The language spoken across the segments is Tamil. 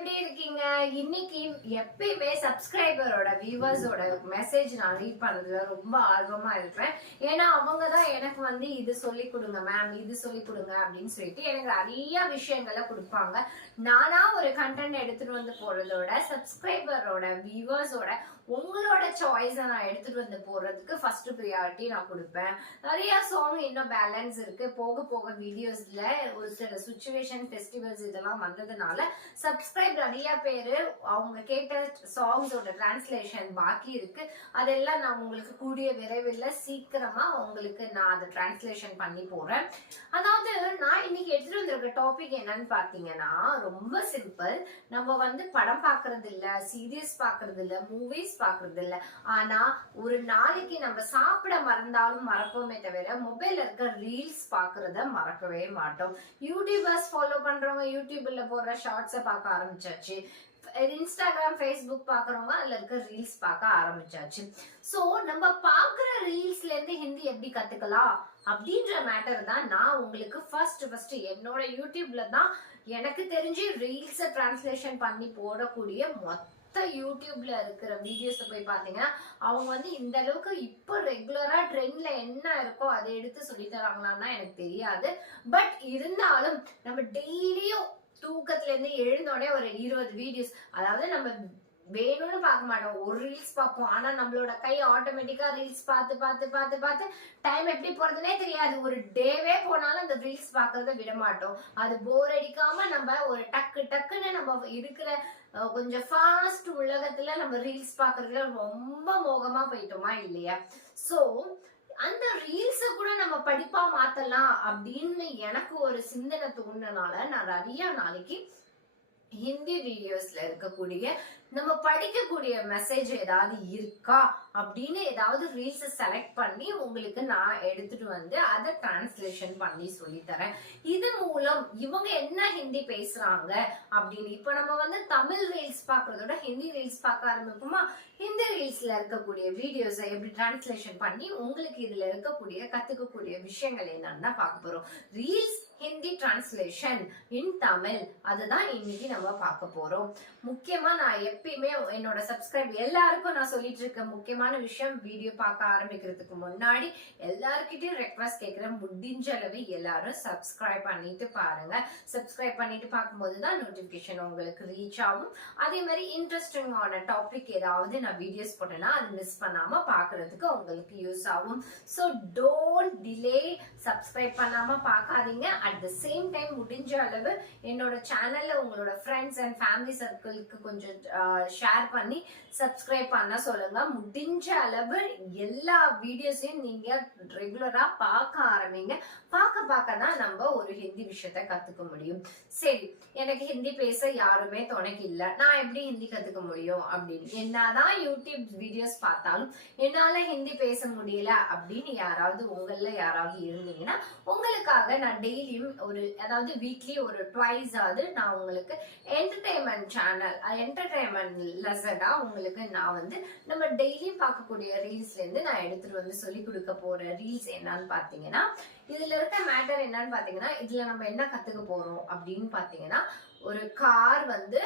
எப்படி இருக்கீங்க? இன்னைக்கு எப்பயுமே சப்ஸ்கிரைபரோட வியூவர்ஸோட மெசேஜ் நான் ரீட் பண்றதுல ரொம்ப ஆர்வமா இருப்பேன். ஏன்னா அவங்க தான் எனக்கு வந்து இது சொல்லி கொடுங்க மேம், இது சொல்லி கொடுங்க அப்படின்னு சொல்லிட்டு எனக்கு நிறைய விஷயங்களை கொடுப்பாங்க. நானா ஒரு கண்டென்ட் எடுத்துட்டு வந்து போறதோட சப்ஸ்கிரைபரோட வியூவர்ஸோட உங்களோட சாய்ஸை நான் எடுத்துட்டு வந்து போறதுக்கு ஃபர்ஸ்ட் ப்ரியாரிட்டி நான் கொடுப்பேன். நிறைய சாங் இன்னும் பேலன்ஸ் இருக்கு. போக போக வீடியோஸ்ல ஒரு சில சுச்சுவேஷன் ஃபெஸ்டிவல்ஸ் இதெல்லாம் வந்ததுனால சப்ஸ்கிரைப் நிறைய பேரு அவங்க கேட்ட சாங்ஸோட டிரான்ஸ்லேஷன் பாக்கி இருக்கு. அதெல்லாம் நான் உங்களுக்கு கூடிய விரைவில் சீக்கிரமா உங்களுக்கு நான் அதை டிரான்ஸ்லேஷன் பண்ணி போறேன். அதாவது நான் இன்னைக்கு எடுத்துட்டு வந்திருக்க டாபிக் என்னன்னு பாத்தீங்கன்னா ரொம்ப சிம்பிள். நம்ம வந்து படம் பாக்குறது இல்ல, சீரியஸ் பாக்குறது இல்ல, மூவிஸ் பாக்குறது இல்ல. ஆனா ஒரு நாளைக்கு நம்ம சாப்பிட மறந்தாலும் மறப்போமே தவிர மொபைல்ல இருக்க ரீல்ஸ் பாக்குறத மறக்கவே மாட்டோம். யூடியூபர்ஸ் ஃபாலோ பண்றவங்க யூடியூப்ல போடுற ஷார்ட்ஸை பார்க்க ஆரம்பிச்சாச்சு. இன்ஸ்டாகிராம் ஃபேஸ்புக் பாக்குறவங்க அதுல இருக்க ரீல்ஸ் பார்க்க ஆரம்பிச்சாச்சு. சோ நம்ம பாக்குற ரீல்ஸ்ல இருந்து ஹிந்தி எப்படி கத்துக்கலாம் அப்படின்ற மேட்டர் தான் நான் உங்களுக்கு ஃபர்ஸ்ட் என்னோட யூடியூப்ல தான் எனக்கு தெரிஞ்சு ரீல்ஸை டிரான்ஸ்லேஷன் பண்ணி போடக்கூடிய யூடியூப்ல இருக்கிற வீடியோஸ் போய் பாத்தீங்கன்னா அவங்க வந்து இந்த அளவுக்கு இப்போ ரெகுலரா ட்ரெண்ட்ல என்ன இருக்கோ அதை எடுத்து சொல்லி தராங்களான்னா எனக்கு தெரியாது. பட் இருந்தாலும் நம்ம டெய்லியும் தூக்கத்துல இருந்து எழுந்தோடனே ஒரு 20 வீடியோஸ், அதாவது நம்ம வேணும்னு பார்க்க மாட்டோம், ஒரு ரீல்ஸ் பார்ப்போம். ஆனா நம்மளோட கை ஆட்டோமேட்டிக்கா ரீல்ஸ் பார்த்து பார்த்து பார்த்து பார்த்து டைம் எப்படி போறதுனே தெரியாது. ஒரு டேவே போனாலும் அந்த ரீல்ஸ் பார்க்கறத விட மாட்டோம். அது போர் அடிக்காம நம்ம ஒரு டக்குன்னு நம்ம இருக்கிற கொஞ்சம் ஃபாஸ்ட் உலகத்துல நம்ம ரீல்ஸ் பாக்குறதுல ரொம்ப மோகமா போயிட்டோமா இல்லையா? சோ அந்த ரீல்ஸ கூட நம்ம படிப்பா மாத்தலாம் அப்படின்னு எனக்கு ஒரு சிந்தனை தோணுனால நான் நிறைய நாளைக்கு ஹிந்தி வீடியோஸ்ல இருக்கக்கூடிய நம்ம படிக்கக்கூடிய மெசேஜ் ஏதாவது இருக்கா அப்படின்னு ஏதாவது ரீல்ஸ் செலக்ட் பண்ணி உங்களுக்கு நான் எடுத்துட்டு வந்து அதை டிரான்ஸ்லேஷன் பண்ணி சொல்லி தரேன். இது மூலம் இவங்க என்ன ஹிந்தி பேசுறாங்க அப்படின்னு இப்ப நம்ம வந்து தமிழ் ரீல்ஸ் பாக்குறதோட ஹிந்தி ரீல்ஸ் பார்க்க ஆரம்பிப்போமா? ஹிந்தி ரீல்ஸ்ல இருக்கக்கூடிய வீடியோஸை எப்படி டிரான்ஸ்லேஷன் பண்ணி உங்களுக்கு இதுல இருக்கக்கூடிய கத்துக்கக்கூடிய விஷயங்கள் என்னன்னு பார்க்க போறோம். ரீல்ஸ் ஹிந்தி டிரான்ஸ்லேஷன் இன் தமிழ், அதுதான் இன்னைக்கு நம்ம பார்க்க போறோம். முக்கியமா நான் எப்பயுமே என்னோட சப்ஸ்கிரைப் எல்லாருக்கும் நான் சொல்லிட்டு இருக்க முக்கியமான விஷயம், வீடியோ பார்க்க ஆரம்பிக்கிறதுக்கு முன்னாடி எல்லார்கிட்டயும் ரெக்வஸ்ட் கேட்கிறேன், முடிஞ்ச அளவு எல்லாரும் சப்ஸ்கிரைப் பண்ணிட்டு பாருங்க. சப்ஸ்கிரைப் பண்ணிட்டு பார்க்கும்போதுதான் நோட்டிபிகேஷன் உங்களுக்கு ரீச் ஆகும். அதே மாதிரி இன்ட்ரெஸ்டிங்கான டாபிக் ஏதாவது நான் வீடியோஸ் போட்டேன்னா அது மிஸ் பண்ணாம பாக்குறதுக்கு உங்களுக்கு யூஸ் ஆகும். ஸோ டோன்ட் டிலே, சப்ஸ்கிரைப் பண்ணாம பார்க்காதீங்க. அட் த சேம் டைம் முடிஞ்ச அளவு என்னோட சேனல்ல உங்களோட ஃப்ரெண்ட்ஸ் அண்ட் ஃபேமிலி சர்க்கிளுக்கு கொஞ்சம் ஷேர் பண்ணி சப்ஸ்கிரைப் பண்ண சொல்லுங்க. முடிஞ்ச அளவு எல்லா வீடியோஸையும் நீங்க ரெகுலரா பார்க்க ஆரம்பிங்க. பார்க்க தான் நம்ம ஒரு ஹிந்தி விஷயத்த கத்துக்க முடியும். சரி, எனக்கு ஹிந்தி பேச யாருமே துணைக்கு இல்ல, நான் எப்படி ஹிந்தி கத்துக்க முடியும் அப்படின்னு என்னதான் யூடியூப் வீடியோஸ் பார்த்தாலும் என்னால ஹிந்தி பேச முடியல அப்படின்னு யாராவது உங்கள யாராவது இருந்தீங்கன்னா உங்களுக்காக நான் டெய்லியும் அதாவது வீக்லி ஒரு ட்வைஸ் ஆகுது நான் உங்களுக்கு என்டர்டைன்மெண்ட் சேனல், என்டர்டைன்மெண்ட் லெசனா உங்களுக்கு நான் வந்து நம்ம டெய்லியும் பார்க்கக்கூடிய ரீல்ஸ்ல இருந்து நான் எடுத்துட்டு வந்து சொல்லி கொடுக்க போற ரீல்ஸ் என்னன்னு பாத்தீங்கன்னா, இதுல இருக்க மேட்டர் என்னன்னு பாத்தீங்கன்னா, இதுல நம்ம என்ன கத்துக்க போறோம் அப்படின்னு பாத்தீங்கன்னா, ஒரு கார் வந்து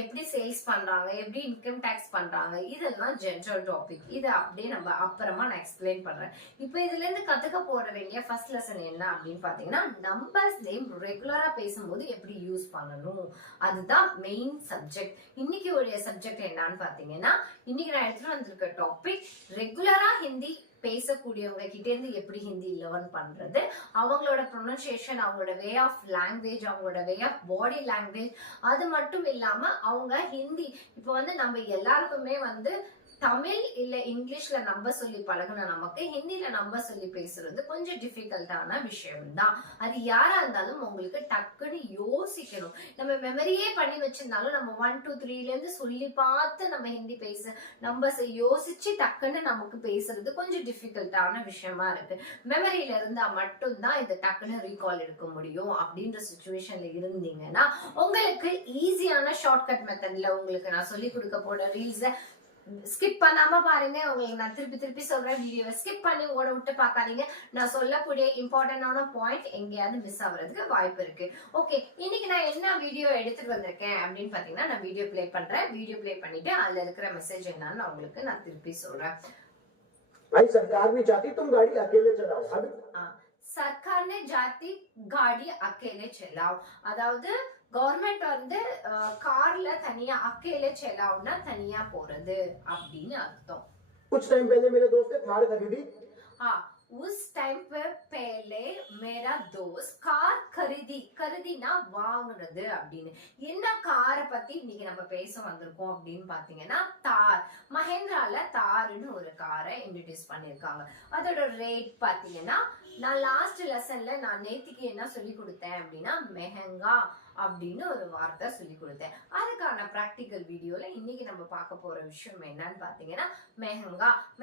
எப்படி சேல்ஸ் பண்றாங்க, எப்படி இன்கம் டாக்ஸ் பண்றாங்க, இதெல்லாம் ஜெனரல் டாபிக். இது அப்படியே நம்ம அப்புறமா நான் எக்ஸ்பிளைன் பண்றேன். இப்போ இதுல இருந்து கத்துக்க போற வேண்டிய ஃபர்ஸ்ட் லெசன் என்ன அப்படின்னு பாத்தீங்கன்னா, நம்பர்ஸ் நேம் ரெகுலரா பேசும்போது எப்படி யூஸ் பண்ணணும், அதுதான் மெயின் சப்ஜெக்ட். இன்னைக்கு உடைய சப்ஜெக்ட் என்னன்னு பாத்தீங்கன்னா, இன்னைக்கு நான் எடுத்துட்டு வந்திருக்க டாபிக் ரெகுலரா ஹிந்தி பேசக்கூடியவங்க கிட்ட இருந்து எப்படி ஹிந்தி லேர்ன் பண்றது, அவங்களோட ப்ரொனன்சியேஷன், அவங்களோட வே ஆஃப் லாங்குவேஜ், அவங்களோட வே ஆஃப் பாடி லாங்குவேஜ், அது மட்டும் இல்லாம அவங்க ஹிந்தி இப்போ வந்து நம்ம எல்லாருக்குமே வந்து தமிழ் இல்ல இங்கிலீஷ்ல நம்பர் சொல்லி பழகுன நமக்கு ஹிந்தில நம்பர் சொல்லி பேசுறது கொஞ்சம் டிஃபிகல்ட்டான விஷயம் தான். அது யாரா இருந்தாலும் உங்களுக்கு டக்குன்னு யோசிக்கணும். நம்ம மெமரியே பண்ணி வச்சிருந்தாலும் நம்ம 1 2 3ல இருந்து சொல்லி பார்த்து நம்ம ஹிந்தி பேச நம்பர்ஸ் யோசிச்சு டக்குன்னு நமக்கு பேசுறது கொஞ்சம் டிஃபிகல்ட்டான விஷயமா இருக்கு. மெமரியில இருந்தா மட்டும்தான் இது டக்குன்னு ரீகால் எடுக்க முடியும். அப்படின்ற சுச்சுவேஷன்ல இருந்தீங்கன்னா உங்களுக்கு ஈஸியான ஷார்ட்கட் மெத்தட்ல உங்களுக்கு நான் சொல்லி கொடுக்க போற ரீல்ஸ ஸ்கிப் பண்ணாம பாருங்க. உங்களுக்கு நான் திருப்பி திருப்பி சொல்றேன், வீடியோவை ஸ்கிப் பண்ணி ஓட விட்டு பார்க்காதீங்க. நான் சொல்லக்கூடிய இம்பார்ட்டன்டான பாயிண்ட் எங்கேயாவது மிஸ் ஆகுறதுக்கு வாய்ப்பு இருக்கு. ஓகே, இன்னைக்கு நான் என்ன வீடியோ எடுத்துட்டு வந்திருக்கேன் அப்படின்னு பாத்தீங்கன்னா, நான் வீடியோ பிளே பண்றேன். வீடியோ பிளே பண்ணிட்டு அதுல இருக்கிற மெசேஜ் என்னன்னு நான் உங்களுக்கு நான் திருப்பி சொல்றேன். भाई सरकार ने चाहती तुम गाड़ी अकेले चलाओ. अभी सरकार ने जाती गाड़ी अकेले चलाओ. அதாவது கவர்மெண்ட் வந்து கார்ல தனியா அकेले चलाओனா தனியா போறது அப்படின்னு அர்த்தம். कुछ टाइम पहले मेरे दोस्त ने थार खरीदी. हाँ, उस टाइम पे पहले मेरा दोस्त கார் கருதினா வாங்குறது அப்படின்னு. என்ன காரை பத்தி இன்னைக்கு நம்ம பேச வந்திருக்கோம் அப்படின்னு பாத்தீங்கன்னா, தார். மஹேந்திரால தார்னு ஒரு காரை இன்ட்ரோடியூஸ் பண்ணிருக்காங்க. அதோட ரேட் பாத்தீங்கன்னா, நான் லாஸ்ட் லெசன்ல நான் நேத்திக்கு என்ன சொல்லி கொடுத்தேன் அப்படின்னா, மெஹங்கா அப்படின்னு ஒரு வார்த்தை சொல்லி கொடுத்தேன். அதுக்கான பிராக்டிக்கல் வீடியோல இன்னைக்கு நம்ம பார்க்க போற விஷயம் என்னன்னு பாத்தீங்கன்னா,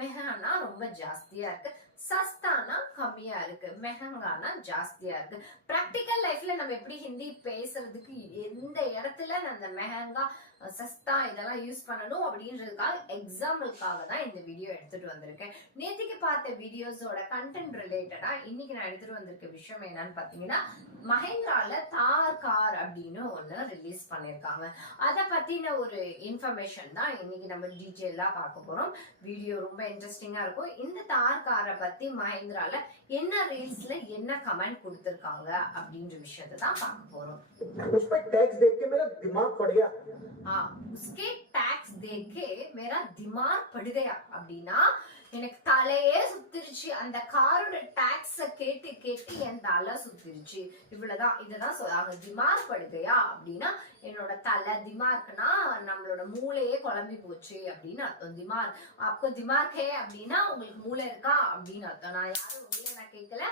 மெஹங்கானா ரொம்ப ஜாஸ்தியா இருக்கு, சஸ்தானா கம்மியா இருக்கு, மெஹங்கானா ஜாஸ்தியா இருக்கு. பிராக்டிக்கல் லைஃப்ல நம்ம எப்படி ஹிந்தி பேசுறதுக்கு எந்த இடத்துல அந்த மெஹங்கா சஸ்தா இதெல்லாம் யூஸ் பண்ணணும் அப்படின்றதுக்காக எக்ஸாம்பிளுக்காக தான் இந்த வீடியோ எடுத்துட்டு வந்திருக்கேன். நேத்திக்கு பார்த்த வீடியோஸோட கண்டென்ட் ரிலேட்டடா இன்னைக்கு நான் எடுத்துட்டு வந்திருக்க விஷயம் என்னன்னு பாத்தீங்கன்னா, மஹேந்திரால தார் கார் அப்படின்னு ஒண்ணு ரிலீஸ் பண்ணிருக்காங்க. அத பத்தின ஒரு இன்ஃபர்மேஷன் தான் இன்னைக்கு நம்ம டீட்டெயிலா பார்க்க போறோம். வீடியோ ரொம்ப இன்ட்ரெஸ்டிங்கா இருக்கும். இந்த தார் காரை பத்தி மஹேந்திரால என்ன ரீல்ஸ்ல என்ன கமெண்ட் கொடுத்திருக்காங்க அப்படின்ற விஷயத்தை தான் பார்க்க போறோம். उस पे टैक्स देख के मेरा दिमाग फट गया. उसके टैक्स देख के मेरा दिमाग फट गया அப்படின்னா எனக்கு தலையே சுத்திருச்சு. அந்த காரோட டாக்ஸ கேட்டு கேட்டு என் தலை சுத்திருச்சு. இவ்வளவுதான், இததான் சொல்றாங்க. திமாக் படுகையா அப்படின்னா என்னோட தலை, திமார்க்னா நம்மளோட மூளையே குழம்பி போச்சு அப்படின்னு அர்த்தம். திமாக் அப்போ திமாக்கே அப்படின்னா உங்களுக்கு மூளை இருக்கா அப்படின்னு அர்த்தம். நான் யாரும் உங்களை நான் கேட்கல,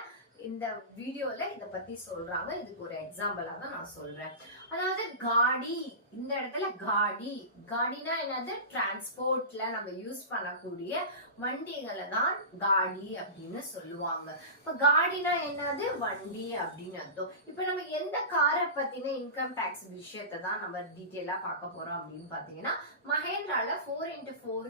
இந்த வீடியோல இத பத்தி சொல்றாங்க. இதுக்கு ஒரு எக்ஸாம்பிளா தான் நான் சொல்றேன். அதாவது காடி, இந்த இடத்துல காடினா என்னது, டிரான்ஸ்போர்ட்ல நம்ம யூஸ் பண்ணக்கூடிய வண்டிகளை தான் காடி அப்படின்னு சொல்லுவாங்க. இப்ப காடினா என்னது, வண்டி அப்படின்னு அர்த்தம். இப்ப நம்ம எந்த காரை பத்தின இன்கம் டாக்ஸ் விஷயத்தை தான் நம்ம டீட்டெயிலா பார்க்க போறோம் அப்படின்னு பாத்தீங்கன்னா, மஹேந்திரால 4x4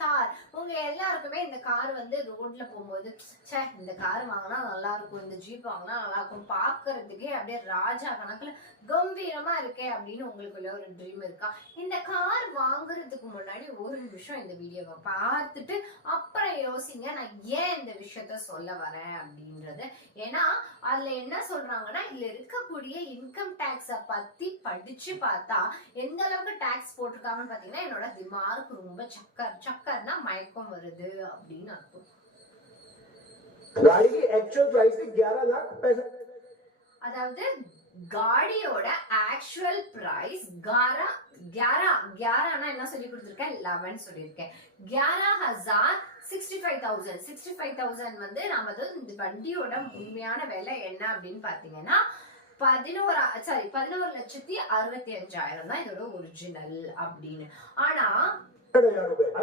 தார். உங்க எல்லாருக்குமே இந்த கார் வந்து ரோட்ல போகும்போது, சே இந்த கார் வாங்கினா நல்லா இருக்கும், இந்த ஜீப் வாங்கினா நல்லா இருக்கும், பாக்குறதுக்கே அப்படியே ராஜா கணக்குல கம்பீரமா இருக்கே அப்படின்னு உங்களுக்குள்ள ஒரு ட்ரீம் இருக்கா? இந்த கார் வாங்குறதுக்கு முன்னாடி ஒரு நிமிஷம் இந்த வீடியோவை பார்த்துட்டு அப்புறம் யோசிங்க நான் ஏன் இந்த விஷயத்த சொல்ல வரேன் அப்படின்றது. ஏன்னா அதுல என்ன சொல்றாங்கன்னா, இதுல இருக்கக்கூடிய இன்கம் டாக்ஸ பத்தி படிச்சு பார்த்தா எந்த அளவுக்கு டாக்ஸ் போட்டிருக்காங்கன்னு பாத்தீங்கன்னா, என்னோட திமாக் ரொம்ப சக்கர்னா மயக்கம் வருது அப்படின்னு அர்த்தம். गाड़ी की एक्चुअल प्राइस थी 11,65,000. அதாவது காடியோட ஆக்சுவல் பிரைஸ் 11 என்ன சொல்லி கொடுத்திருக்கேன், 11 சொல்லியிருக்கேன். 11,65,000 வந்து நம்ம இந்த வண்டியோட உண்மையான விலை என்ன அப்படின்னு பாத்தீங்கன்னா 11,65,000 தான் இதோட ஒரிஜினல் அப்படின்னு. ஆனா अब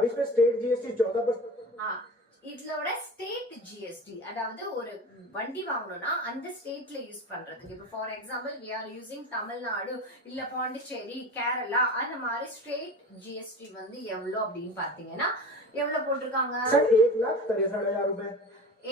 इसमें स्टेट जीएसटी 14%. இதோட ஸ்டேட் ஜிஎஸ்டி, அதாவது ஒரு வண்டி வாங்கணும்னா அந்த ஸ்டேட்ல யூஸ் பண்றதுக்கு, இப்போ for example we are using Tamil Nadu இல்ல பாண்டிச்சேரி, கேரளா, அந்த மாதிரி ஸ்டேட் ஜிஎஸ்டி வந்து எவ்வளவு அப்படின்னு பாத்தீங்கன்னா எவ்வளவு போட்டிருக்காங்க,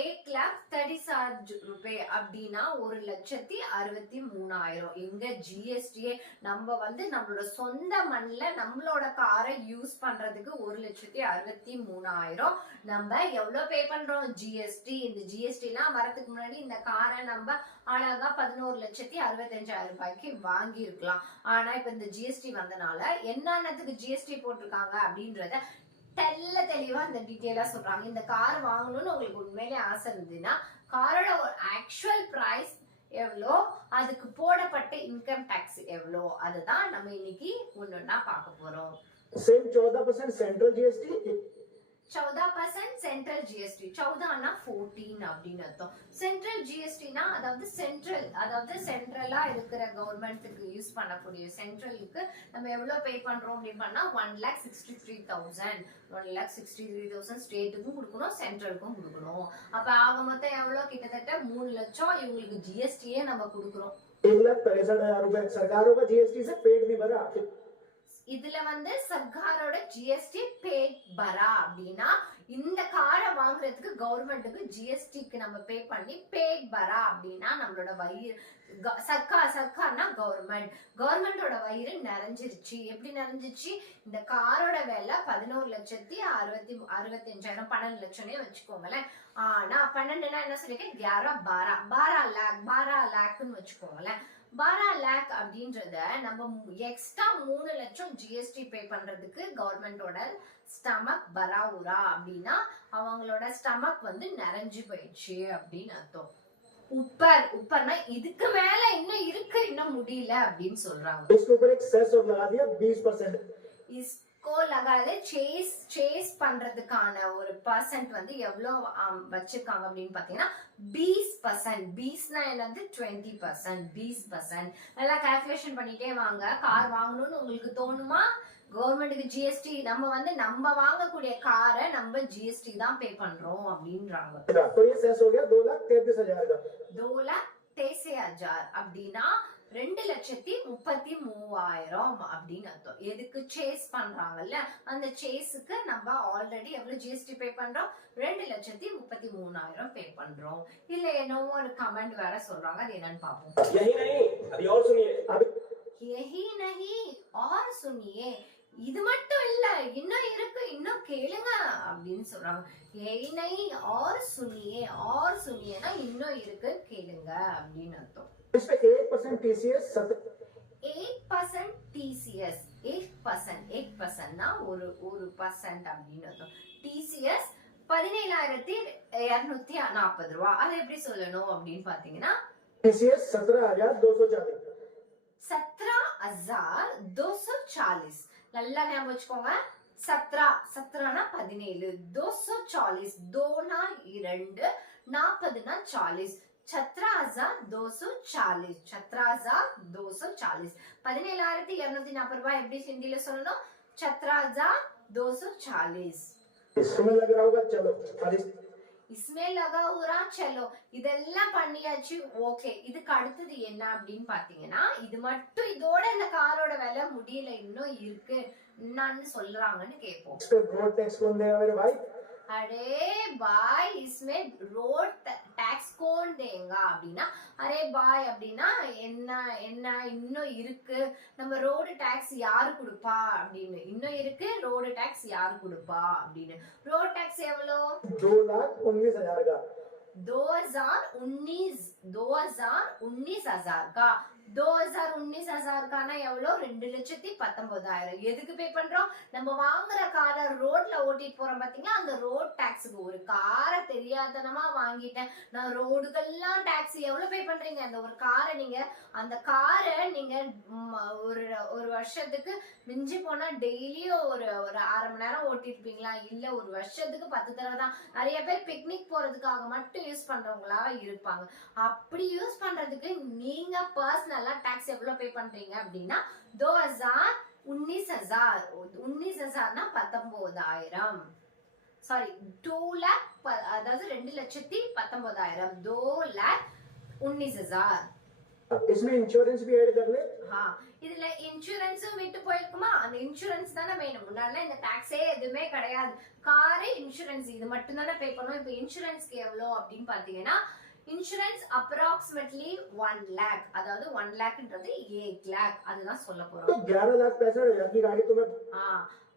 1,30,000 ரூபாய் அப்படின்னா 1,63,000. எங்க ஜிஎஸ்டியே நம்ம வந்து நம்மளோட சொந்த மண்ணில நம்மளோட காரை யூஸ் பண்றதுக்கு 1,63,000 நம்ம எவ்வளவு பே பண்றோம் ஜிஎஸ்டி. இந்த ஜிஎஸ்டி எல்லாம் வரதுக்கு முன்னாடி இந்த காரை நம்ம அழகா 11,65,000 ரூபாய்க்கு வாங்கி இருக்கலாம். ஆனா இப்ப இந்த ஜிஎஸ்டி வந்தனால என்னத்துக்கு ஜிஎஸ்டி போட்டிருக்காங்க அப்படின்றத தெளிவா இந்த டீட்டெயிலா சொல்றாங்க. இந்த கார் வாங்கணும்னு உங்களுக்கு உண்மையிலே ஆசை இருந்ததுன்னா காரோட ஒரு ஆக்சுவல் பிரைஸ் எவ்வளோ, அதுக்கு போடப்பட்ட இன்கம் டாக்ஸ் எவ்வளோ, அதுதான் நம்ம இன்னைக்கு ஒன்னொன்னா பார்க்க போறோம். 14% சென்ட்ரல் ஜிஎஸ்டி, 14% சென்ட்ரல் ஜிஎஸ்டி. 14னா 14 அப்படின்னு அர்த்தம். சென்ட்ரல் ஜிஎஸ்டினா அதாவது சென்ட்ரலா இருக்கிற கவர்மெண்ட்டுக்கு யூஸ் பண்ணக்கூடிய சென்ட்ரலுக்கு நம்ம எவ்வளவு பே பண்றோம் அப்படின்னு பண்ணா 1,63,000 ஸ்டேட்டுக்கும் கொடுக்கணும், சென்ட்ரலுக்கும் கொடுக்கணும். அப்ப ஆக மொத்தம் எவ்வளவு, கிட்டத்தட்ட 3 லட்சம் இவங்களுக்கு ஜிஎஸ்டியே நம்ம கொடுக்கறோம். 1,63,000 रुपए सरकारों का जीएसटी से पेट नहीं भरा. இதுல வந்து சர்க்காரோட ஜிஎஸ்டி பேட் பரா அப்படின்னா இந்த காரை வாங்குறதுக்கு கவர்மெண்ட்டுக்கு ஜிஎஸ்டிக்கு நம்ம பே பண்ணி பேட் பரா அப்படின்னா நம்மளோட வயிறு சர்க்கார்னா கவர்மெண்டோட வயிறு நிறைஞ்சிருச்சு. எப்படி நிறைஞ்சிருச்சு? இந்த காரோட விலை 11,65,000 12 லட்சம்னே வச்சுக்கோங்களேன். ஆனா 12னா என்ன சொல்லிருக்கேன்? 12 லேக்னு வச்சுக்கோங்களேன். 12 லேக் அப்படின்றத நம்ம எக்ஸ்ட்ரா 3 லட்சம் ஜிஎஸ்டி பே பண்றதுக்கு கவர்மெண்டோட ஸ்டமக் பராவுரா அப்படின்னா அவங்களோட ஸ்டமக் வந்து நிறைஞ்சு போயிடுச்சு அப்படின்னு அர்த்தம். உப்பர்னா இதுக்கு மேல இன்னும் இருக்கு, இன்னும் முடியல அப்படின்னு சொல்றாங்க. इसको लगाले சேஸ் பண்றதுக்கான ஒரு பர்சன்ட் வந்து எவ்வளவு வச்சிருக்காங்க அப்படின்னு பாத்தீங்கன்னா 20%. 20னா என்னது? 20%. 20%. நல்லா கால்குலேஷன் பண்ணிட்டே வாங்க. கார் வாங்கணும்னு உங்களுக்கு தோணுமா? கவர்மெண்ட்டுக்கு ஜிஎஸ்டி நம்ம வந்து நம்ம வாங்கக்கூடிய காரை நம்ம ஜிஎஸ்டி தான் பே பண்றோம் அப்படின்றாங்க. 2,33,000 அப்படின்னா 2,33,000 அப்படின்னு அர்த்தம். எதுக்கு? சேஸ் பண்றாங்கல்ல, அந்த சேஸுக்கு நம்ம ஆல்ரெடி எவ்வளவு ஜிஎஸ்டி பே பண்றோம்? 2,33,000 பே பண்றோம். இல்ல என்னவோ ஒரு கமெண்ட் வேற சொல்றாங்க, அது என்னன்னு பாப்போம். யஹி நஹி ஆர் சுனியே, இது மட்டும் இல்ல இன்னும் இருக்கு, இன்னும் கேளுங்க அப்படின்னு சொல்றாங்க. யஹி நஹி ஆர் சுனியே, ஆர் சுனியேனா இன்னும் இருக்கு கேளுங்க அப்படின்னு அர்த்தம். 8% TCS 8% TCS 8%னா ஒரு பர்சன்ட் அப்படின்னு அர்த்தம். TCS 17,240 ரூபாய். அது எப்படி சொல்லணும் அப்படின்னு பாத்தீங்கன்னா TCS 17,240. 17,240. நல்லா ஞாபகம் வச்சுக்கோங்க. 17னா 17, 240 2னா 2, 40னா 40. 17,240. 17,240. 17,240 ரூபாய் எப்படி ஹிந்தில சொல்லணும்? 17,240. इसमें लग रहा होगा चलो इसमें लगा हुआ चलो. இதெல்லாம் பண்ணியாச்சு. ஓகே, இதுக்கு அடுத்தது என்ன அப்படின்னு பாத்தீங்கன்னா இது மட்டும் இதோட இந்த காரோட விலை முடியல, இன்னும் இருக்கு என்னன்னு சொல்றாங்கன்னு கேட்போம். रोड टैक्स कौन देगा मेरे भाई? अरे भाई इसमें रोड टैक्स कौन देगा அப்படின்னா அரே பாய் அப்படின்னா என்ன என்ன இன்னும் இருக்கு, நம்ம ரோடு டாக்ஸ் யாரு கொடுப்பா அப்படின்னு. இன்னும் இருக்கு, ரோடு டாக்ஸ் யாரு கொடுப்பா அப்படின்னு. ரோடு டாக்ஸ் எவ்வளோ? 2,19,000 का. 2019,000 का. 2019,000 கானா எவ்வளோ? 2,19,000. எதுக்கு பே பண்றோம்? நம்ம வாங்குற காரை ரோட்ல ஓட்டிட்டு போறோம் பாத்தீங்களா, அந்த ரோட் டாக்ஸுக்கு. ஒரு காரை தெரியாதனமா வாங்கிட்டேன் நான், ரோடுகள்லாம் டாக்ஸ் எவ்வளவு பே பண்றீங்க? அந்த ஒரு காரை அந்த காரை நீங்க ஒரு வருஷத்துக்கு மிஞ்சி போனா டெய்லியும் ஒரு 1/2 மணி நேரம் ஓட்டிருப்பீங்களா? இல்ல ஒரு வருஷத்துக்கு 10 தடவை தான். நிறைய பேர் பிக்னிக் போறதுக்காக மட்டும் யூஸ் பண்றவங்களா இருப்பாங்க. அப்படி யூஸ் பண்றதுக்கு நீங்க பர்சனலா டாக்ஸ் எவ்வளவு பே பண்றீங்க அப்படின்னா 19,000னா 19,000. சாரி 2 lakh, அதாவது 2,19,000. 2,19,000. इसमें इंश्योरेंस भी ऐड कर ले. हाँ, இதுல இன்சூரன்ஸும் விட்டு போயிருக்குமா? அந்த இன்சூரன்ஸ் தானே வேணும். முன்னாடி இந்த டாக்ஸே எதுவுமே கிடையாது. காரு இன்சூரன்ஸ் இது மட்டும் தானே பே பண்ணுவோம். இப்போ இன்சூரன்ஸ்க்கு எவ்வளோ அப்படின்னு பாத்தீங்கன்னா இன்சூரன்ஸ் அப்ராக்சிமேட்லி 1 lakh, அதாவது 1 lakhன்றது 8 lakh. அதுதான் சொல்ல போறோம். 11,65,000 की गाड़ी तो मैं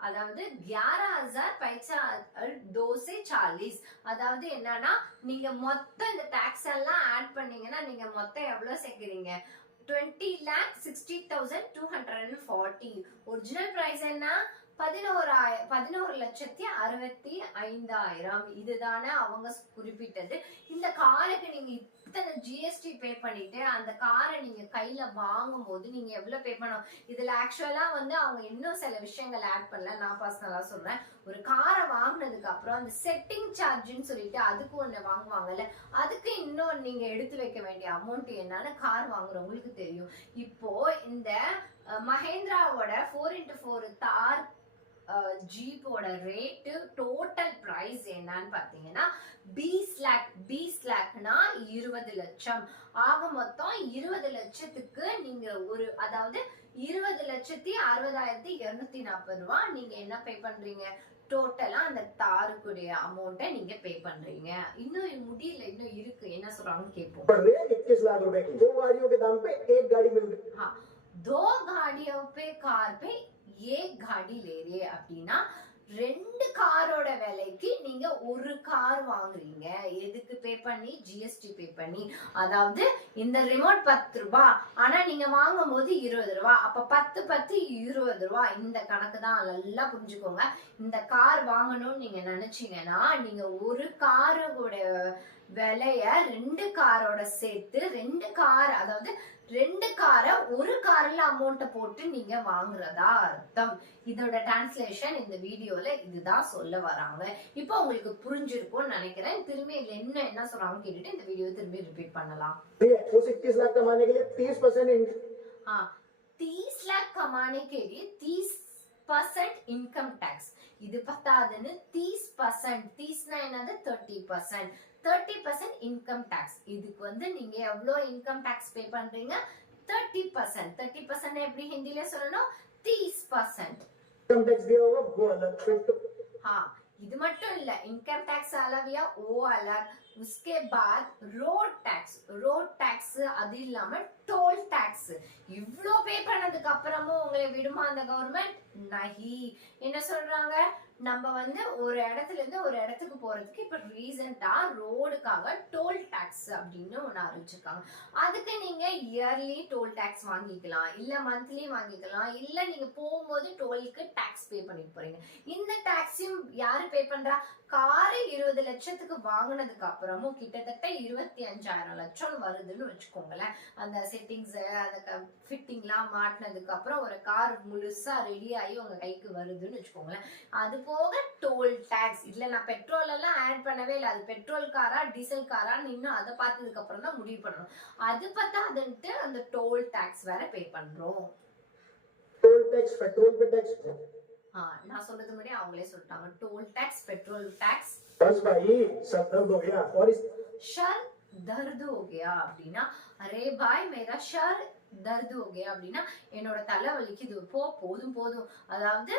அதாவது 11,240. அதாவது என்னன்னா நீங்க மொத்தம் இந்த டாக்ஸ் எல்லாம் ஆட் பண்ணீங்கன்னா நீங்க மொத்தம் எவ்வளவு சேர்க்கிறீங்க? 20,60,240. ஒரிஜினல் பிரைஸ் என்ன? 11,65,000. இதுதானே அவங்க குறிப்பிட்டது. இந்த காருக்கு நீங்க இத்தனை ஜிஎஸ்டி பே பண்ணிட்டு அந்த காரை நீங்க கையில வாங்கும் போது நீங்க எவ்வளவு பே பண்ணணும்? இதுல ஆக்சுவலா வந்து அவங்க இன்னும் சில விஷயங்கள் ஆட் பண்ணல. நான் பர்சனலா சொல்றேன். ஒரு காரை வாங்கினதுக்கு அப்புறம் அந்த செட்டிங் சார்ஜ்னு சொல்லிட்டு அதுக்கு ஒண்ணு வாங்குவாங்கல்ல, அதுக்கு இன்னும் நீங்க எடுத்து வைக்க வேண்டிய அமௌண்ட் என்னன்னு கார் வாங்குறவங்களுக்கு தெரியும். இப்போ இந்த மஹேந்திராவோட 4x4 தார் ஜீப்போட ரேட்டு டோட்டல் பிரைஸ் என்னன்னு பாத்தீங்கன்னா 20 lakhனா 20 லட்சம். ஆக மொத்தம் 20 லட்சத்துக்கு நீங்க அதாவது 20,60,240 ரூபாய் நீங்க என்ன பே பண்றீங்க? டோட்டலா அந்த தாருக்குடைய அமௌண்ட்டை நீங்க பே பண்றீங்க. இன்னும் முடியல, இன்னும் இருக்கு, என்ன சொல்றாங்கன்னு கேட்போம். पड़ रही है 21 लाख रुपए की। 2 गाड़ियों के दाम पे एक गाड़ी मिल रही है। हाँ, 2 गाड़ियों पे कार पे एक गाड़ी ले रही है அப்படின்னா 2 காரோட விலைக்கு நீங்க ஒரு கார் வாங்குறீங்க. எதுக்கு பே பண்ணி? ஜிஎஸ்டி பே பண்ணி. அதாவது இந்த ரிமோட் 10 ரூபாய், ஆனா நீங்க வாங்கும் போது 20 ரூபாய். அப்ப 10 10 20 ரூபாய். இந்த கணக்கு தான், நல்லா புரிஞ்சுக்கோங்க. இந்த கார் வாங்கணும்னு நீங்க நினைச்சீங்கன்னா நீங்க ஒரு காரோட விலைய 2 காரோட சேர்த்து 2 கார், அதாவது 2 காரை ஒரு கார்ல அமௌண்ட்டை போட்டு நீங்க வாங்குறதா அர்த்தம். இதோட டிரான்ஸ்லேஷன் இந்த வீடியோல இதுதான் சொல்ல வராங்க. இப்போ உங்களுக்கு புரிஞ்சிருக்கும்னு நினைக்கிறேன். திரும்பி இதுல என்ன சொல்றாங்க கேட்டுட்டு இந்த வீடியோ திரும்பி ரிப்பீட் பண்ணலாம். उस 21 लाख कमाने के लिए 30% हाँ, 30 लाख कमाने के लिए 30% इनकम टैक्स. இது பத்தாதுன்னு 30%, 30னா என்னது? 30%, 30% இன்கம் டாக்ஸ். இதுக்கு வந்து நீங்க எவ்வளவு இன்கம் டாக்ஸ் பே பண்றீங்க? 30%. 30% எப்படி ஹிந்தில சொல்லணும்? 30%. इनकम टैक्स दिया होगा वो अलग फिर तो हाँ, இது மட்டும் இல்ல, இன்கம் டாக்ஸ் अलग या वो अलग. उसके बाद ரோட் டாக்ஸ், அது இல்லாம டோல் டாக்ஸ். இவ்ளோ பே பண்ணதுக்கு அப்புறமும் உங்களை விடுமா அந்த கவர்மெண்ட்? நஹி. என்ன சொல்றாங்க? நம்ம வந்து ஒரு இடத்துல இருந்து ஒரு இடத்துக்கு போறதுக்கு இப்ப ரீசெண்டா ரோடுக்காக டோல் டாக்ஸ் அப்படின்னு ஒண்ணு அறிவிச்சிருக்காங்க. அதுக்கு நீங்க இயர்லி டோல் டாக்ஸ் வாங்கிக்கலாம், இல்ல மந்த்லி வாங்கிக்கலாம், இல்ல நீங்க போகும்போது டோலுக்கு டாக்ஸ் பே பண்ணிட்டு போறீங்க. இந்த டாக்ஸையும் யாரு பே பண்றா? காரு 20 லட்சத்துக்கு வாங்கினதுக்கு அப்புறமும் கிட்டத்தட்ட 25,000 லட்சம் வருதுன்னு வச்சுக்கோங்களேன். அந்த செட்டிங்ஸ், அந்த ஃபிட்டிங்லாம் மாட்டினதுக்கு அப்புறம் ஒரு கார் முழுசா ரெடி ஆகி உங்க கைக்கு வருதுன்னு வச்சுக்கோங்களேன். அது போக டோல் டாக்ஸ். இதுல நான் பெட்ரோல் எல்லாம் ஆட் பண்ணவே இல்லை. அது பெட்ரோல் காரா டீசல் காரான்னு இன்னும் அதை பார்த்ததுக்கு அப்புறம் தான் முடிவு பண்ணணும். அது பத்தாதுன்ட்டு அந்த டோல் டாக்ஸ் வேற பே பண்றோம். टोल टैक्स पेट्रोल पे टैक्स நான் சொல்றது முன்னாடி அவங்களே சொல்லிட்டாங்க. Toll tax, petrol tax. बस भाई सब दर्द हो गया और इस शर दर्द हो गया அப்படின்னா, அரே பாய் மேரா ஷர் தர்து हो गया அப்படின்னா என்னோட தலை வலிக்குது, போதும் போதும். அதாவது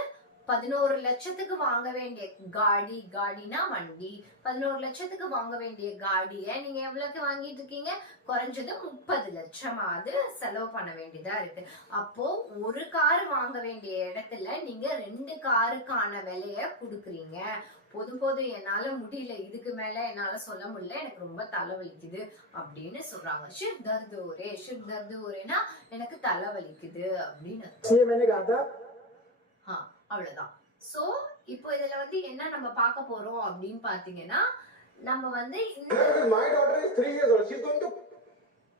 11 லட்சத்துக்கு வாங்க வேண்டிய காடினா வண்டி, 11 லட்சத்துக்கு வாங்க வேண்டிய காடியை நீங்க எவ்வளவுக்கு வாங்கிட்டு இருக்கீங்க? குறைஞ்சது 30 லட்சமாவது செலவு பண்ண வேண்டியதா இருக்கு. அப்போ ஒரு கார் வாங்க வேண்டிய இடத்துல நீங்க 2 காருக்கான விலைய கொடுக்குறீங்க. போதும் என்னால முடியல, இதுக்கு மேல என்னால சொல்ல முடியல, எனக்கு ரொம்ப தலைவலிக்குது அப்படின்னு சொல்றாங்க. ஷிர் தர்து ஓரேனா எனக்கு தலைவலிக்குது அப்படின்னு. அவ்வளவுதான். சோ இப்போ இதுல வந்து என்ன நம்ம பார்க்க போறோம் அப்படின்னு பாத்தீங்கன்னா, நம்ம வந்து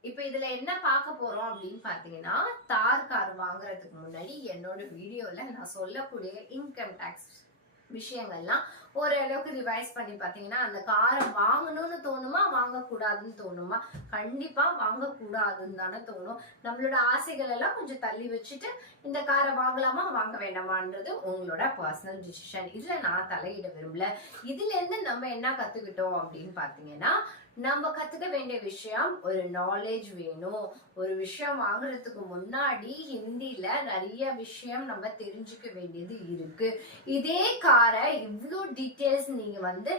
இப்ப இதுல என்ன பார்க்க போறோம் அப்படின்னு பாத்தீங்கன்னா, தார் கார் வாங்குறதுக்கு முன்னாடி என்னோட வீடியோல நான் சொல்லக்கூடிய இன்கம் டாக்ஸ் விஷயங்கள்லாம் ஓரளவுக்கு ரிவைஸ் பண்ணி பாத்தீங்கன்னா, அந்த காரை வாங்கணும்னு தோணுமா, வாங்க கூடாதுன்னு தோணுமா? கண்டிப்பா வாங்க கூடாதுன்னு தானே தோணும். நம்மளோட ஆசைகள் எல்லாம் கொஞ்சம் தள்ளி வச்சுட்டு இந்த காரை வாங்கலாமா வாங்க வேண்டாமான்றது உங்களோட பர்சனல் டிசிஷன். இதுல நான் தலையிட விரும்பல. இதுல இருந்து நம்ம என்ன கத்துக்கிட்டோம் அப்படின்னு பாத்தீங்கன்னா, நம்ம கத்துக்க வேண்டிய விஷயம், ஒரு நாலேஜ் வேணும். ஒரு விஷயம் வாங்குறதுக்கு முன்னாடி ஹிந்தில நிறைய விஷயம் நம்ம தெரிஞ்சுக்க வேண்டியது இருக்கு. இதே காரை இவ்வளோ டீட்டெயில்ஸ் நீங்க வந்து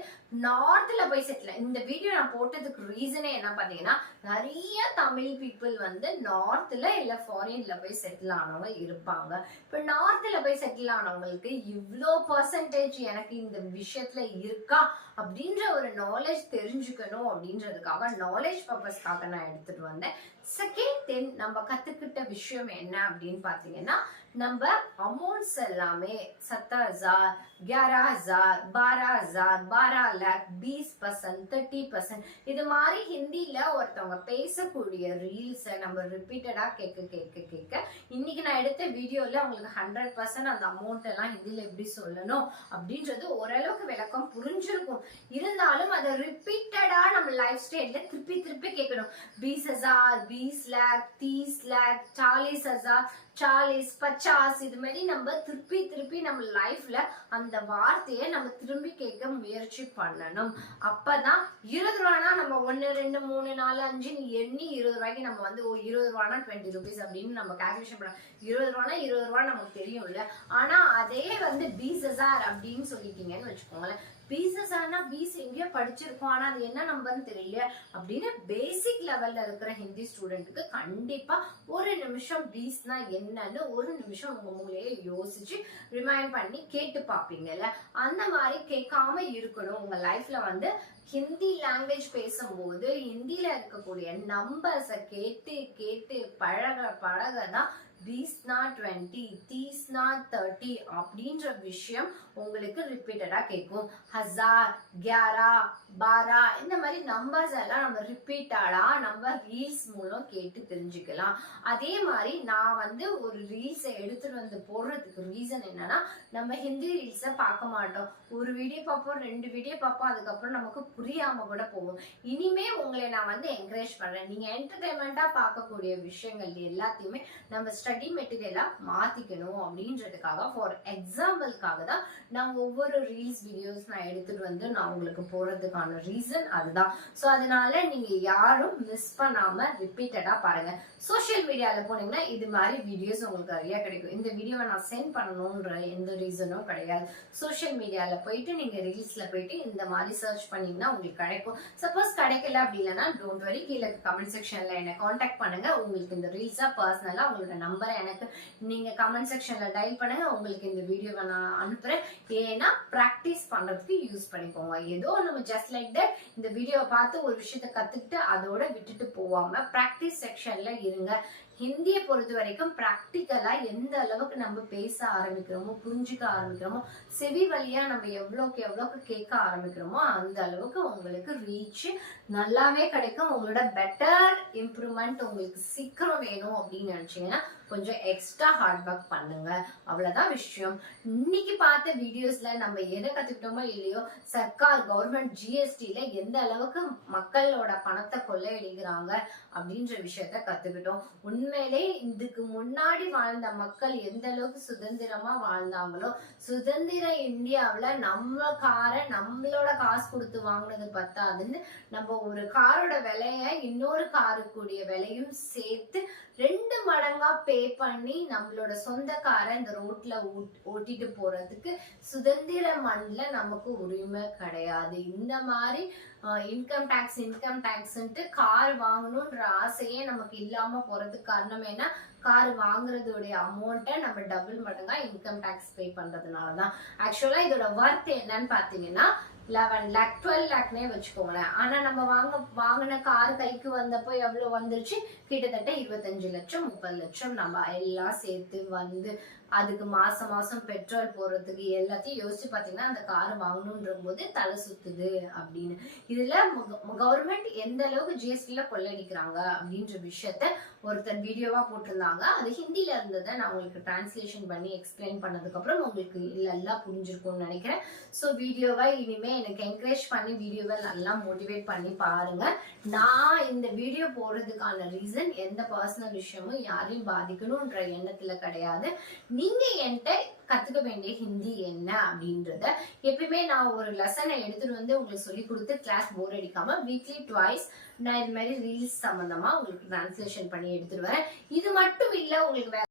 நார்த்ல போய் செட்டில், இந்த வீடியோ நான் போட்டதுக்கு ரீசனே என்ன பாத்தீங்கன்னா, நிறைய தமிழ் பீப்புள் வந்து நார்த்ல இல்ல ஃபாரின்ல போய் செட்டில் ஆனவங்க இருப்பாங்க. இப்ப நார்த்ல போய் செட்டில் ஆனவங்களுக்கு இவ்வளோ பர்சன்டேஜ் எனக்கு இந்த விஷயத்துல இருக்கா அப்படின்ற ஒரு நாலேஜ் தெரிஞ்சுக்கணும் அப்படின்றதுக்காக, நாலேஜ் பர்பஸ்க்காக நான் எடுத்துட்டு வந்தேன். செகண்ட் திங் நம்ம கத்துக்கிட்ட விஷயம் என்ன அப்படின்னு பாத்தீங்கன்னா, நம்ம அமௌண்ட்ஸ் எல்லாமே 70,000, 11,000, 12,000, 12 लाख, 20%, 30%, இது மாதிரி ஹிந்தில ஒருத்தவங்க பேசக்கூடிய ரீல்ஸை நம்ம ரிப்பீட்டடா கேட்க இன்னைக்கு நான் எடுத்த வீடியோல உங்களுக்கு 100% அந்த அமௌண்ட் எல்லாம் ஹிந்தில எப்படி சொல்லணும் அப்படின்றது ஓரளவுக்கு விளக்கம் புரிஞ்சிருக்கும். இருந்தாலும் அதை ரிப்பீட்டடா நம்ம லைஃப் ஸ்டைல்ல திருப்பி கேட்கணும். 20,000, 20 लाख, 30 लाख, 40,000, 40 50 இது மாதிரி நம்ம திருப்பி நம்ம லைஃப்ல அந்த வார்த்தையை நம்ம திரும்பி கேட்க முயற்சி பண்ணணும். அப்பதான் 20 ரூபானா நம்ம 1 2 3 4 5 எண்ணி 20 ரூபாய்க்கு நம்ம வந்து 20 ரூபானா 20 rupees அப்படின்னு நம்ம கால்குலேஷன் பண்ணலாம். 20 ரூபானா 20 ரூபா நமக்கு தெரியும்ல. ஆனா அதே வந்து 20,000 அப்படின்னு சொல்லிட்டீங்கன்னு வச்சுக்கோங்களேன். பீசஸானா பீஸ் எங்கேயோ படிச்சிருக்கோம், ஆனா அது என்ன நம்பர்னு தெரியல அப்படின்னு பேசிக் லெவல்ல இருக்கிற ஹிந்தி ஸ்டூடெண்ட்டுக்கு கண்டிப்பா ஒரு நிமிஷம் பீஸ்னா என்னன்னு ஒரு நிமிஷம் உங்க மூலையே யோசிச்சு ரிமைண்ட் பண்ணி கேட்டு பாப்பீங்கல்ல. அந்த மாதிரி கேட்காம இருக்கணும். உங்க லைஃப்ல வந்து ஹிந்தி லாங்குவேஜ் பேசும்போது ஹிந்தில இருக்கக்கூடிய நம்பர்ஸை கேட்டு கேட்டு பழகதான் பீஸ்னா 20, தீஸ்னா 30 அப்படின்ற விஷயம் உங்களுக்கு ரிப்பீட்டடா கேட்கும். 1000, 11, 12 இந்த மாதிரி நம்பர்ஸ் எல்லாம் நம்ம ரிப்பீட்டடா நம்ம ரீல்ஸ் மூலம் கேட்டு தெரிஞ்சுக்கலாம். அதே மாதிரி நான் வந்து ஒரு ரீல்ஸை எடுத்துட்டு வந்து போடுறதுக்கு ரீசன் என்னன்னா, நம்ம ஹிந்தி ரீல்ஸை பார்க்க மாட்டோம். ஒரு வீடியோ பார்ப்போம், 2 வீடியோ பார்ப்போம், அதுக்கப்புறம் நமக்கு புரியாம கூட போகும். இனிமே உங்களை நான் வந்து என்கரேஜ் பண்றேன். நீங்க என்டர்டைன்மெண்டா பார்க்கக்கூடிய விஷயங்கள் எல்லாத்தையுமே நம்ம ஸ்டடி மெட்டீரியலா மாத்திக்கணும் அப்படின்றதுக்காக, ஃபார் எக்ஸாம்பிளுக்காக தான் நான் ஒவ்வொரு ரீல்ஸ் வீடியோஸ் நான் எடுத்துட்டு வந்து நான் உங்களுக்கு போறதுக்கான ரீசன் அதுதான். ஸோ அதனால நீங்க யாரும் மிஸ் பண்ணாம ரிப்பீட்டடா பாருங்க. சோஷியல் மீடியால போனீங்கன்னா இது மாதிரி வீடியோஸ் உங்களுக்கு நிறைய கிடைக்கும். இந்த வீடியோவை நான் சென்ட் பண்ணணும்ன்ற எந்த ரீசனும் கிடையாது. சோஷியல் மீடியால போயிட்டு நீங்க ரீல்ஸ்ல போயிட்டு இந்த மாதிரி சர்ச் பண்ணீங்கன்னா உங்களுக்கு கிடைக்கும். சப்போஸ் கிடைக்கல அப்படி இல்லைன்னா டோன்ட் வரி, கீழே கமெண்ட் செக்ஷன்ல என்ன காண்டாக்ட் பண்ணுங்க. உங்களுக்கு இந்த ரீல்ஸா பர்சனலா உங்களோட நம்பரை எனக்கு நீங்க கமெண்ட் செக்ஷன்ல டயல் பண்ணுங்க. உங்களுக்கு இந்த வீடியோவை நான் அனுப்புறேன். ஏன்னா பிராக்டிஸ் பண்றதுக்கு யூஸ் பண்ணிக்கோங்க. ஏதோ நம்ம ஜஸ்ட் லைக் தட் இந்த வீடியோவை பார்த்து ஒரு விஷயத்த கத்துக்கிட்டு அதோட விட்டுட்டு போவாம பிராக்டிஸ் செக்ஷன்ல இருங்க. ஹிந்தியை பொறுத்த வரைக்கும் பிராக்டிக்கலா எந்த அளவுக்கு நம்ம பேச ஆரம்பிக்கிறோமோ, புரிஞ்சுக்க ஆரம்பிக்கிறோமோ, செவி வழியா நம்ம எவ்வளவுக்கு கேட்க ஆரம்பிக்கிறோமோ அந்த அளவுக்கு உங்களுக்கு ரீச் நல்லாவே கிடைக்கும். உங்களோட பெட்டர் இம்ப்ரூவ்மெண்ட் உங்களுக்கு சீக்கிரம் வேணும் அப்படின்னு நினைச்சீங்கன்னா கொஞ்சம் எக்ஸ்ட்ரா ஹார்ட் ஒர்க் பண்ணுங்க. அவ்வளவுதான் விஷயம். இன்னைக்கு பார்த்த வீடியோஸ்ல நம்ம எதை கத்துக்கிட்டோமோ இல்லையோ, சர்க்கார் கவர்மெண்ட் ஜிஎஸ்டில எந்த அளவுக்கு மக்களோட பணத்தை கொள்ளையடிக்கிறாங்க அப்படின்ற விஷயத்த கத்துக்கிட்டோம். உண்மையிலே இதுக்கு முன்னாடி வாழ்ந்த மக்கள் எந்த அளவுக்கு சுதந்திரமா வாழ்ந்தாங்களோ, சுதந்திர இந்தியாவில நம்மளோட காசு கொடுத்து வாங்கினது பத்தாதுன்னு நம்ம ஒரு காரோட விலைய இன்னொரு காருக்குரிய விலையும் சேர்த்து 2 மடங்கா பே பண்ணி நம்மளோட சொந்த காரை இந்த ரோட்ல ஓட்டிட்டு போறதுக்கு சுதந்திர மண்ல நமக்கு உரிமை கிடையாது. இந்த மாதிரி இன்கம் டாக்ஸ்ன்ட்டு கார் வாங்கணும்ன்ற ஆசையே நமக்கு இல்லாம போறதுக்கு காரணம் என்ன? கார் வாங்குறதோடைய அமௌண்ட்டை நம்ம டபுள் மடங்கா இன்கம் டாக்ஸ் பே பண்றதுனாலதான். ஆக்சுவலா இதோட வர்த் என்னன்னு பாத்தீங்கன்னா 11 lakh 12 lakhனே வச்சுக்கோங்களேன். ஆனா நம்ம வாங்கின கார் கைக்கு வந்தப்போ எவ்வளவு வந்துருச்சு? கிட்டத்தட்ட 25 லட்சம் 30 லட்சம் நம்ம எல்லாம் சேர்த்து வந்து அதுக்கு மாசம் பெட்ரோல் போறதுக்கு எல்லாத்தையும் யோசிச்சு பாத்தீங்கன்னா அந்த கார் வாங்கணும்ன்ற போது தலை சுத்துது அப்படின்னு. இதுல கவர்மெண்ட் எந்த அளவுக்கு ஜிஎஸ்டில கொள்ளடிக்கிறாங்க அப்படின்ற விஷயத்த ஒருத்தர் வீடியோவா போட்டிருந்தாங்க. அது ஹிந்தில இருந்ததை நான் உங்களுக்கு டிரான்ஸ்லேஷன் பண்ணி எக்ஸ்பிளைன் பண்ணதுக்கு அப்புறம் உங்களுக்கு எல்லாம் புரிஞ்சிருக்கும்னு நினைக்கிறேன். ஸோ வீடியோவை இனிமே எனக்கு என்கரேஜ் பண்ணி வீடியோவை நல்லா மோட்டிவேட் பண்ணி பாருங்க. நான் இந்த வீடியோ போடுறதுக்கான ரீசன் எந்த பர்சனல் விஷயமும் யாரையும் பாதிக்கணும்ன்ற எண்ணத்துல கிடையாது. நீங்க என்கிட்ட கத்துக்க வேண்டிய ஹிந்தி என்ன அப்படின்றத எப்பயுமே நான் ஒரு லெசனை எடுத்துட்டு வந்து உங்களுக்கு சொல்லி கொடுத்து கிளாஸ் போர் அடிக்காம வீக்லி ட்வைஸ் நான் இது மாதிரி ரீல்ஸ் சம்பந்தமா உங்களுக்கு டிரான்ஸ்லேஷன் பண்ணி எடுத்துட்டு வரேன். இது மட்டும் இல்ல, உங்களுக்கு